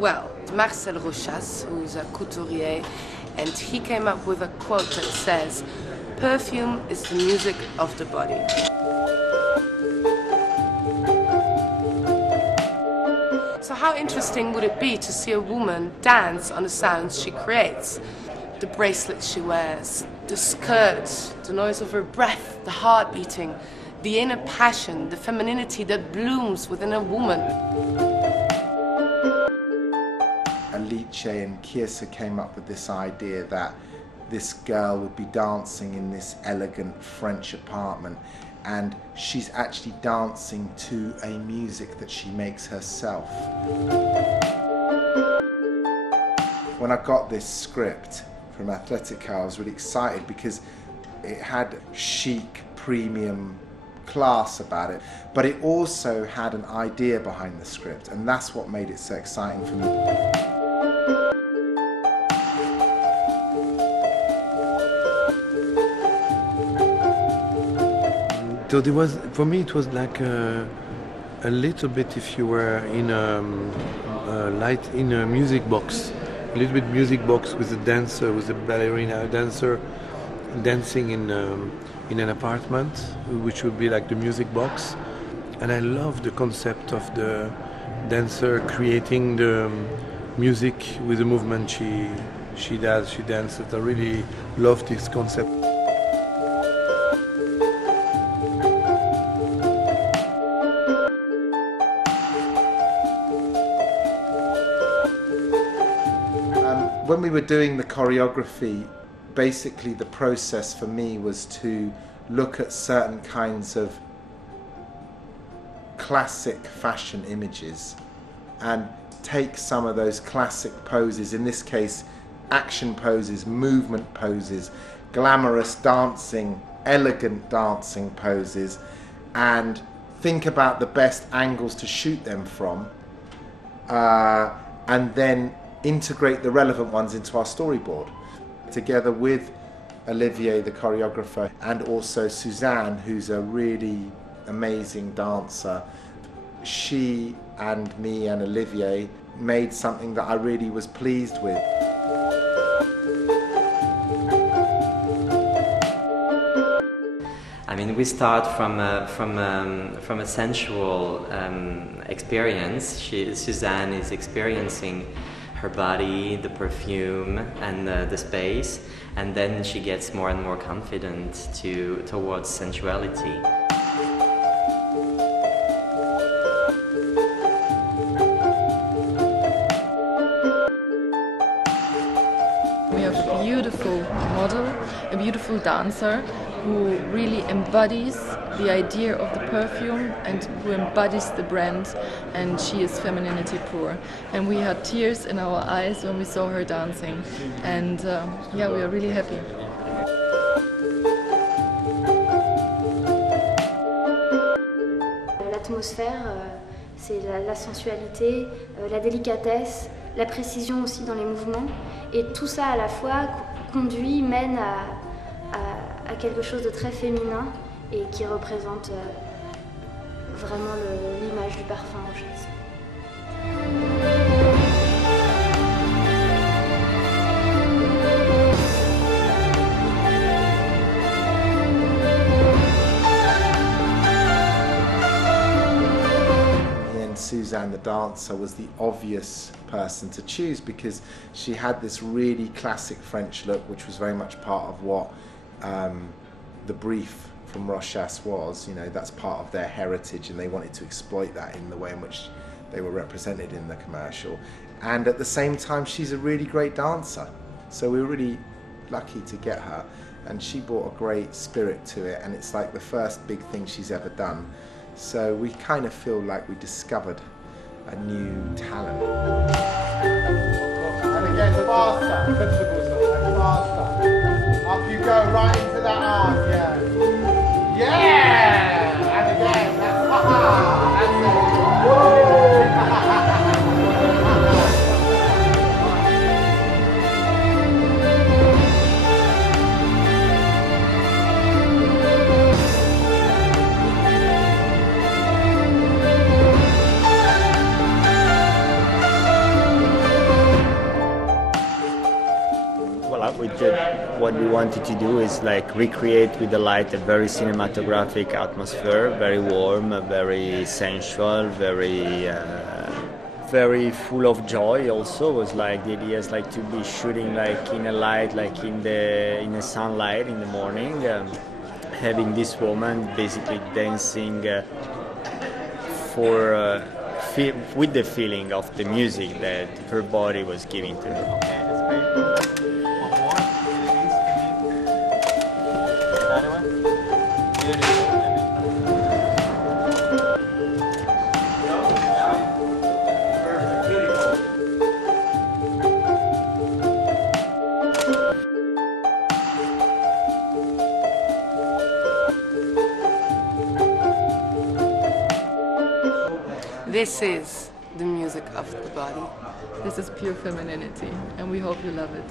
Well, Marcel Rochas, who's a couturier, and he came up with a quote that says, "Perfume is the music of the body." So how interesting would it be to see a woman dance on the sounds she creates? The bracelets she wears, the skirt, the noise of her breath, the heart beating, the inner passion, the femininity that blooms within a woman. Alice and Kirsa came up with this idea that this girl would be dancing in this elegant French apartment, and she's actually dancing to a music that she makes herself. When I got this script from Athletica, I was really excited because it had chic, premium class about it, but it also had an idea behind the script, and that's what made it so exciting for me. So there was, for me, it was like a little bit if you were in a music box, a little bit music box with a dancer, with a ballerina dancer dancing in an apartment, which would be like the music box. And I love the concept of the dancer creating the music with the movement she dances. I really love this concept. When we were doing the choreography, basically the process for me was to look at certain kinds of classic fashion images and take some of those classic poses, in this case action poses, movement poses, glamorous dancing, elegant dancing poses, and think about the best angles to shoot them from, and then integrate the relevant ones into our storyboard. Together with Olivier, the choreographer, and also Suzanne, who's a really amazing dancer, she and me and Olivier made something that I really was pleased with. I mean, we start from a sensual experience. Suzanne is experiencing her body, the perfume, and the space, and then she gets more and more confident towards sensuality. We have a beautiful model, a beautiful dancer who really embodies the idea of the perfume and who embodies the brand, and she is femininity pure. And we had tears in our eyes when we saw her dancing, and yeah, we are really happy. L'atmosphère, c'est la sensualité, la délicatesse, la précision aussi dans les mouvements, et tout ça à la fois mène à quelque chose de très féminin et qui représente vraiment l'image du parfum Rochas. Suzanne, the dancer, was the obvious person to choose because she had this really classic French look, which was very much part of what the brief from Rochas was. You know, that's part of their heritage, and they wanted to exploit that in the way in which they were represented in the commercial. And at the same time, she's a really great dancer, so we were really lucky to get her, and she brought a great spirit to it, and it's like the first big thing she's ever done. So we kind of feel like we discovered a new talent. And again, faster, faster. Up you go, right into that arm, yeah. Yeah! And again, what we wanted to do is like recreate with the light a very cinematographic atmosphere, very warm, very sensual, very full of joy. Also was like the idea is like to be shooting like in a light, like in the sunlight in the morning, having this woman basically dancing with the feeling of the music that her body was giving to her. Okay, that's great. One more, This is the music of the body. This is pure femininity, and we hope you love it.